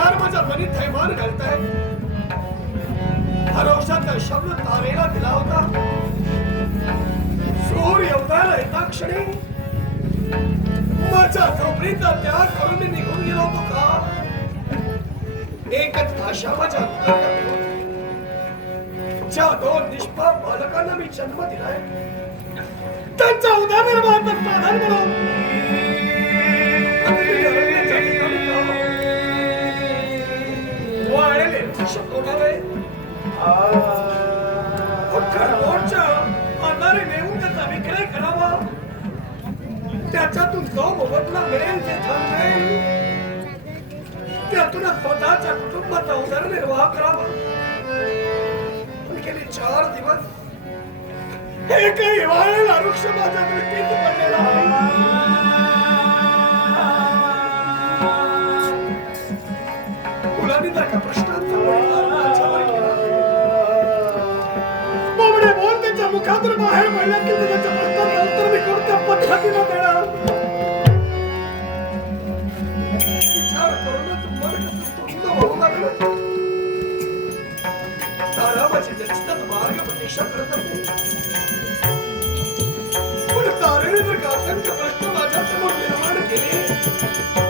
विचार माझ्या मनी थैमान घालताय भरोशाचा शब्द तारेला दिला होता सूर उदयाला येता क्षणी माझ्या झोपडीचा त्याग करून मी निघून गेलो होतो का। एकच भाषा माझ्या ज्या दोन निष्पाप बालकांना मी जन्म दिलाय। त्यांचा उदरनिर्वाहाचं साधन म्हणून वाळलेले वृक्ष तोडावे खरगोटच्या नेऊन त्याचा विक्रय करावा. त्याच्यातून जो मोबदला मिळेल ते धन त्यातून स्वतःच्या कुटुंबाचा उदरनिर्वाह करावा. पण गेले चार दिवस हे काही वाळलेला वृक्ष माझ्या दृष्टीत पडलेला आहे मुलांनी जर का प्रश्नांचा परिहार माझ्यावर केला कोंबडे बोल त्याच्या मुखातून बाहेर पडल्या की त्याच्या प्रश्नाचं उत्तर मी कोणत्या पद्धतीनं देणार? विचार करूनच मन कसं होऊ लागलं? मार्ग प्रतीक्षा करत होते पण तारेने जर प्रश्न माझ्यासमोर निर्माण केले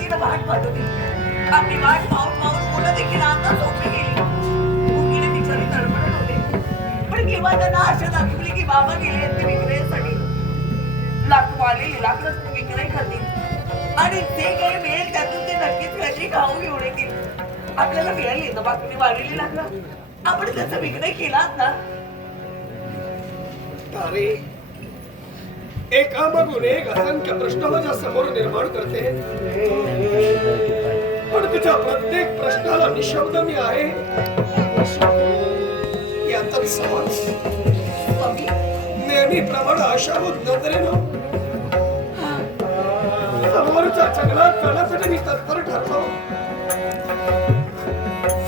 ती वाट पाठवली आपली वाट पाहून पाहून मुलं देखील आता झोपी गेली. भुकेने बिचारी तडफडत होते. पण किंवा त्यांना आशा दाखवली की बाबा गेले आहेत ते विक्रयासाठी लाकूड आलेली लाकडं विक्रय करतील. आणि जे काही मिळेल त्यातून ते नक्कीच कशी खाऊ घेऊन येतील. आपल्याला मिळाली ना बाकी वाढलेली लाकडं? आपण त्याचा विक्रय केलाच ना अरे तारे एकामागून एक असंख्य प्रश्न माझ्यासमोर निर्माण करते. पण तिच्या प्रत्येक प्रश्नाला निशब्द मी आहे. यातच समज स्वामी नेहमीप्रमाणे आशाभूत नजरेनं. समोरच्या जंगलात जाण्यासाठी मी तत्पर ठरलो.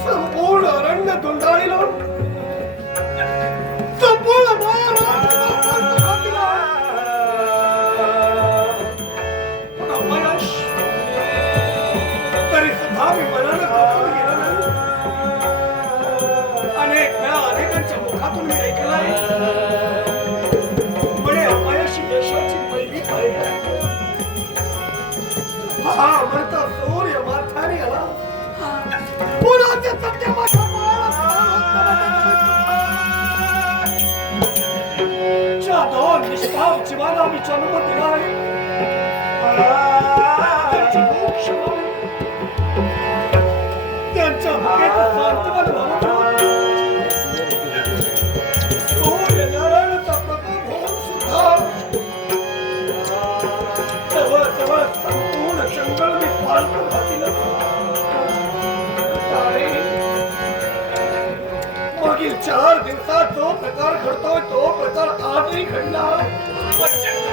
संपूर्ण अरण्य धुंडाळीलो. हा म्हणता सूर्य माथ्याने आला. पुराच्या सत्य माझ्या पायाला ज्या दोन निष्काम जीवाला मी जन्म मागील चार दिवसात जो प्रकार घडतोय तो प्रकार आजही मिळालं.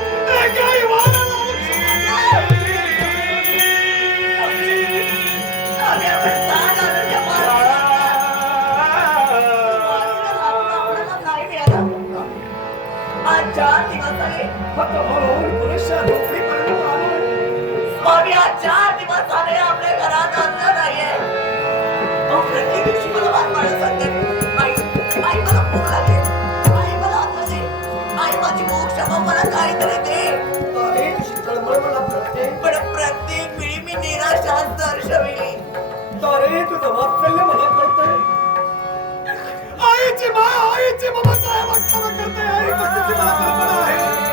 आज चार दिवस झाले फक्त हळूहळू पुरेशा आज चार दिवस झाले आपल्या घरात अन्न नाहीये. दिवशी मला भात पाडत सांगते मला भूक लागली पण प्रत्येक वेळी मी निराशा दर्शविली अरे तुझं वात्सल्य मला करतंय आईची माय आईची ममता आहे वाटचाल करते. आई मला आहे.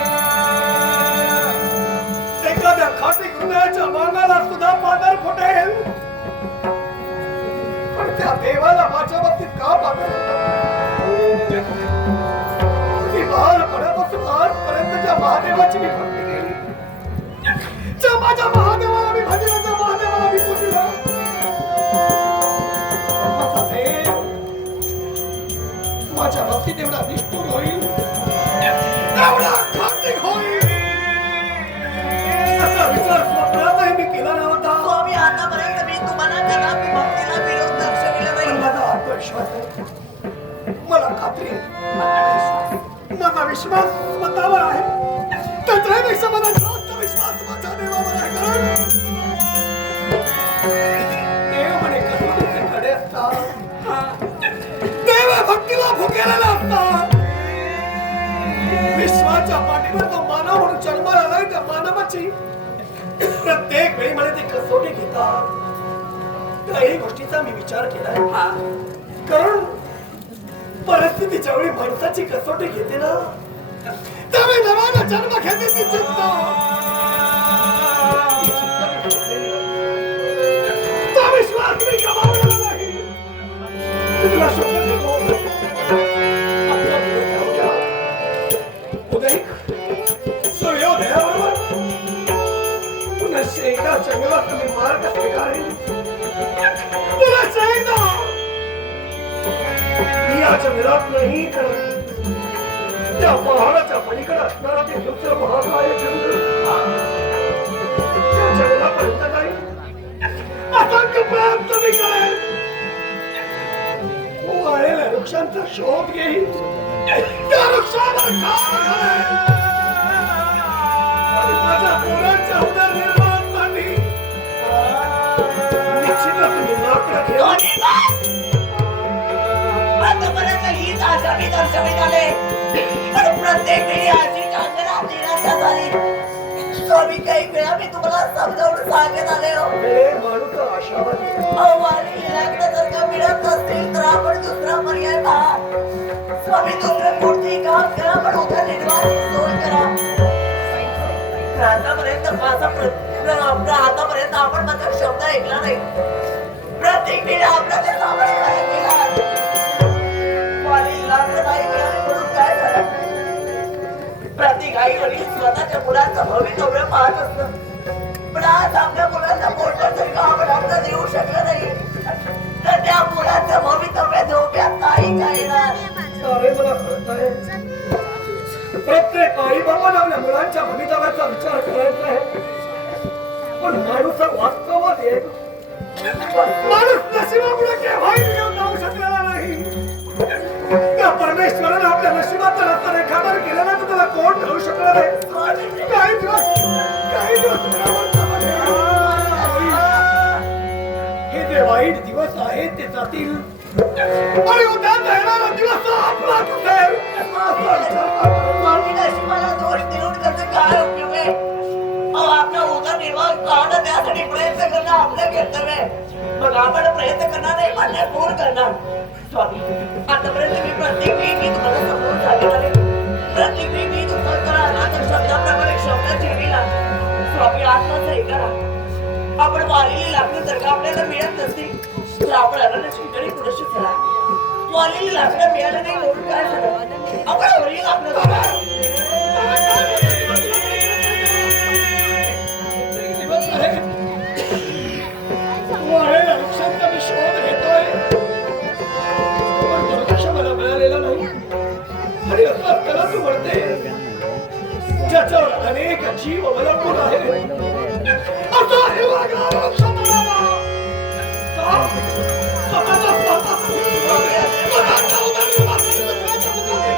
देवाच्या मानाला सुद्धा पागर फुटेल पण त्या देवाला माझ्या बाबतीत का पागर महादेवाला मी माझ्या बाबतीत एवढा निष्ठूर होईल एवढा माझा विश्वास स्वतःवर आहे त्याच्यापेक्षा माझा जास्त विश्वास माझ्या देवावर आहे कारण देव म्हणे कसोटीचे खडे असतात देव भक्तीला भुकेलेला असतात विश्वाच्या पाठीवर तो मानव म्हणून जन्माला आलाय त्या मानवाची प्रत्येक वेळी मला ते कसोटी घेतात काही गोष्टीचा मी विचार केलाय हा। कारण परिस्थिती ज्यावेळी माणसाची कसोटी घेते ना? त्यावेळी नव्यानं जन्म घेते ती चिंता तो विश्वास मी नाही. तुला शब्द शेंगा जंगलात मी मार्ग स्वीकारेल तुला मी या जंगलात नाही तर त्या पहाडाच्या पलीकडे असणारा ते दुसरं महाकाय जंगल त्या जंगलापर्यंत जाईल असंख्य प्रयत्न मी करेन वाळलेल्या वृक्षांचा शोध घेईल त्या वृक्षावर काम करेन आणि माझ्या पोरांच्या उदरनिर्वाहासाठी निश्चितच मी लाकडं घेऊन स्वामी बस! आतापर्यंत हीच आशा मी दर्शवित आले. पण प्रत्येक वेळी अशी कांगरा निराशा झाली. स्वामी काही वेळा मी तुम्हाला समजावून सांगत आले हो. जर का मिळत नसतील तर आपण दुसरा पर्याय पहा. स्वामी दुसरं कोणतेही काम करा पण सोय करा. आतापर्यंत माझा प्रत्येक आतापर्यंत आपण माझा शब्द ऐकला नाही प्रत्येक वेळी आपला ते सामान आई वडील स्वतःच्या मुलाचं भवितव्य पाहत असत. पण आज आपल्या मुलांना मोठं तरी का आपण आपलं देऊ शकलं नाही तर त्या मुलाचं भवितव्य धोक्यात नाही काय येणार? प्रत्येक आई बाबाला आपल्या मुलांच्या भवितव्याचा विचार करायचा आहे. पण माणूस वास्तवात येत माणूस नशिबामुळे केव्हाही परमेश्वरानं आपल्या नशिबाचा रस्ता रेखाटन केला तर त्याला कोण ठरू शकणार आहे? काही दिवस काही दिवस हे जे वाईट दिवस आहेत ते जातील. आणि उद्या येणारा दिवस आपला आपलाच आपला उदरनिर्वाह पाहणं त्यासाठी प्रयत्न करणं आपलं कर्तव्य आहे. मग आपण प्रयत्न करणार नाही म्हणण्यास कोण करणार? स्वामी आतापर्यंत मी प्रत्येक वेळी मी तुम्हाला समजून सांगत प्रत्येक वेळी मी तुमचं करा आता शब्दाप्रमाणे शब्द ठेवीला स्वामी आत्माचं हे करा. आपण वालेली लाकडं जर का आपल्याला मिळत नसतील तर आपण अनन्य ठिकाणी पुरुष चला. वालेली लाकडं मिळालं नाही म्हणून काय झालं? आपण वरील लाकडं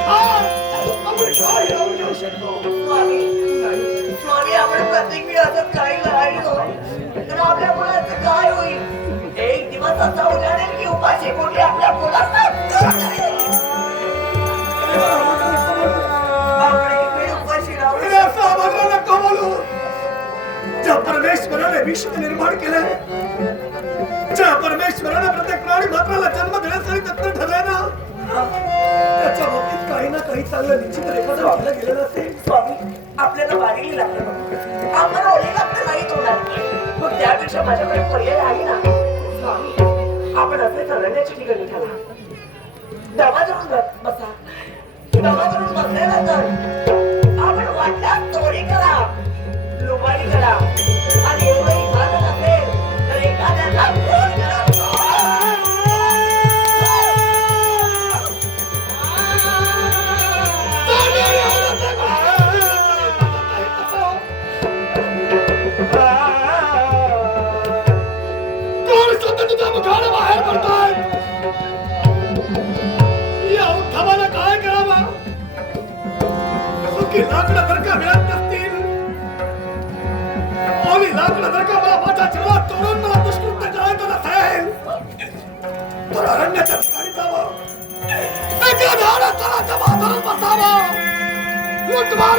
खात. आपण काय हिरावून घेऊ शकतो स्वामी आपण प्रत्येक वेळी असं काही राहिलो तर आपल्या मुलाचं काय होईल एक दिवस असा उजाडेल की उपाशी पोटी आपल्या मुलांना परमेश्वराने विश्व निर्माण केलंय. ज्या परमेश्वराने प्रत्येक प्राणी मात्राला जन्म देण्यासाठी तत्व ठरलाय ना त्याच्या बाबतीत काही ना काही चांगलं निश्चित रेखाटन केलं गेलेलं असेल स्वामी आपल्याला वारीही लागलं आम्हाला ओढी लागलं नाही तोंडात. मग त्यापेक्षा माझ्याकडे पर्याय आहे ना? स्वामी आपण असे ठरवण्याची ठिकाणी ठेवा. दरवाजावरून ब- बसा. दरवाजावरून बसलेला तर लुबाडी करा आणि एवढंही झालं नसेल तर एखाद्या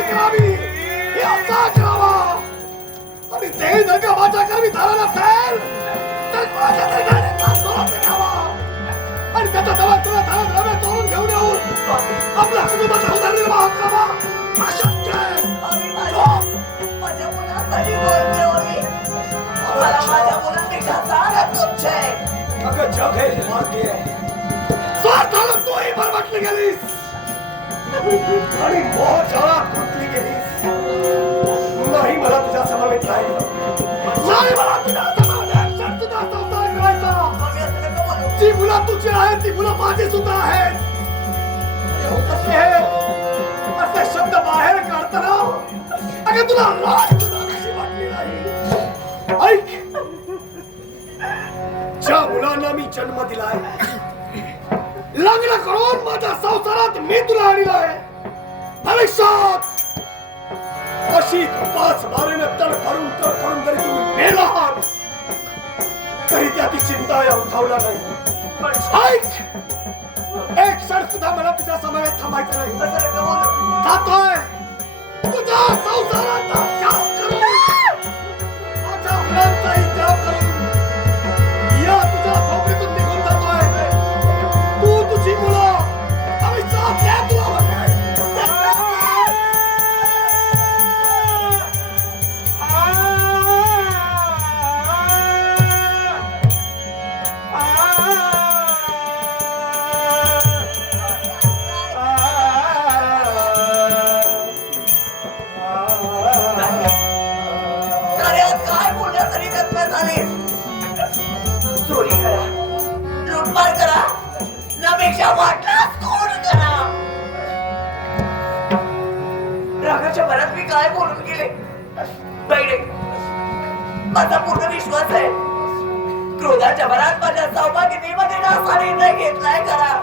करावी हे असा करावा आणि ते जर का माझ्या कर्मी झालं नसेल तर सोडून द्यावा. आणि त्याचा जवळ तुला झाला द्रव्य चोरून घेऊन येऊन आपल्या कुटुंबाचा उदरनिर्वाह करावा. अशक्य माझ्या माझ्या मुलासाठी मला माझ्या मुलांपेक्षा तुच्छ आहे. अगं जग हे मार्गी आहे. स्वार्थाला तूही बरबटली गेलीस. आणि मोहजाळा गुंतली गेलीस नाही मला तुझ्या समावेत राहिलं. नाही मला तुझ्या समवेत क्षण संसार करायचा. जी मुलं तुझी आहेत ती मुलं माझी सुद्धा आहेत. असे हो शब्द बाहेर काढताना? अगे तुला लाज तुला कशी वाटली नाही? ऐक. ज्या मुलांना मी जन्म दिलाय लग्न करून माझ्या संसारात मी तुला आणलाय भविष्यात अशी पाच बारीने तडफडून तडफडून जरी तुम्ही मेला आहात तरी त्याची चिंता या उठावला नाही. ऐक! एक क्षण सुद्धा मला तुझ्या समवेत थांबायचं नाही. असं तुझ्या संसाराचा त्याग करून माझ्या मुलांचाही रागाच्या मी काय बोलून गेले? बैडे माझा पूर्ण विश्वास आहे. क्रोधाच्या भरात माझ्या सौभाग्यतेमध्ये असा निर्णय घेतलाय करा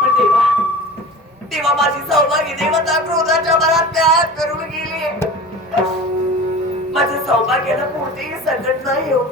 पण देवा तेव्हा माझी सौभाग्य देवता क्रोधाच्या भरात त्याग करून गेली. माझ्या सौभाग्याला कोणतेही संकट नाही हो.